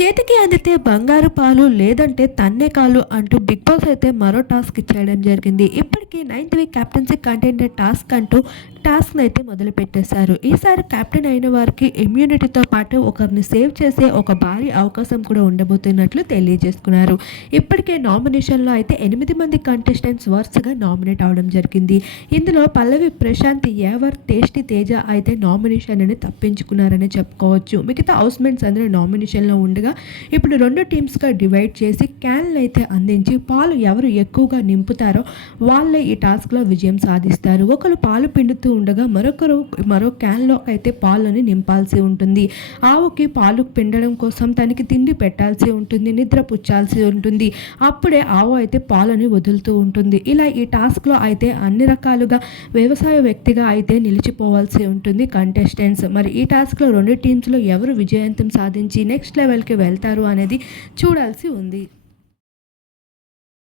చేతికి అందితే బంగారు పాలు లేదంటే తన్నే కాలు అంటూ బిగ్ బాస్ అయితే మరో టాస్క్ ఇచ్చేయడం జరిగింది. ఇప్పటికీ ninth week captaincy contended task అంటూ టాస్క్ని అయితే మొదలు పెట్టేశారు ఈసారి కెప్టెన్ అయిన వారికి ఇమ్యూనిటీతో పాటు ఒకరిని సేవ్ చేసే ఒక భారీ అవకాశం కూడా ఉండబోతున్నట్లు తెలియజేసుకున్నారు. ఇప్పటికే నామినేషన్లో అయితే ఎనిమిది మంది కంటెస్టెంట్స్ వరుసగా నామినేట్ అవడం జరిగింది. ఇందులో పల్లవి ప్రశాంత్ ఎవర్ టేస్టీ తేజ అయితే నామినేషన్ అని తప్పించుకున్నారని చెప్పుకోవచ్చు. మిగతా హౌస్మెంట్స్ అందరూ నామినేషన్లో ఉండగా ఇప్పుడు రెండు టీమ్స్గా డివైడ్ చేసి క్యాన్లు అయితే అందించి పాలు ఎవరు ఎక్కువగా నింపుతారో వాళ్ళే ఈ టాస్క్లో విజయం సాధిస్తారు. ఒకరు పాలు పిండుతూ ఉండగా మరొకరు మరో క్యాన్లో అయితే పాలని నింపాల్సి ఉంటుంది. ఆవుకి పాలు పిండడం కోసం తనకి తిండి పెట్టాల్సి ఉంటుంది నిద్ర పుచ్చాల్సి ఉంటుంది. అప్పుడే ఆవు అయితే పాలని వదులుతూ ఉంటుంది. ఇలా ఈ టాస్క్లో అయితే అన్ని రకాలుగా వ్యవసాయ వ్యక్తిగా అయితే నిలిచిపోవాల్సి ఉంటుంది కంటెస్టెంట్స్. మరి ఈ టాస్క్లో రెండు టీమ్స్లో ఎవరు విజయవంతం సాధించి నెక్స్ట్ లెవెల్కి వెళ్తారు అనేది చూడాల్సి ఉంది.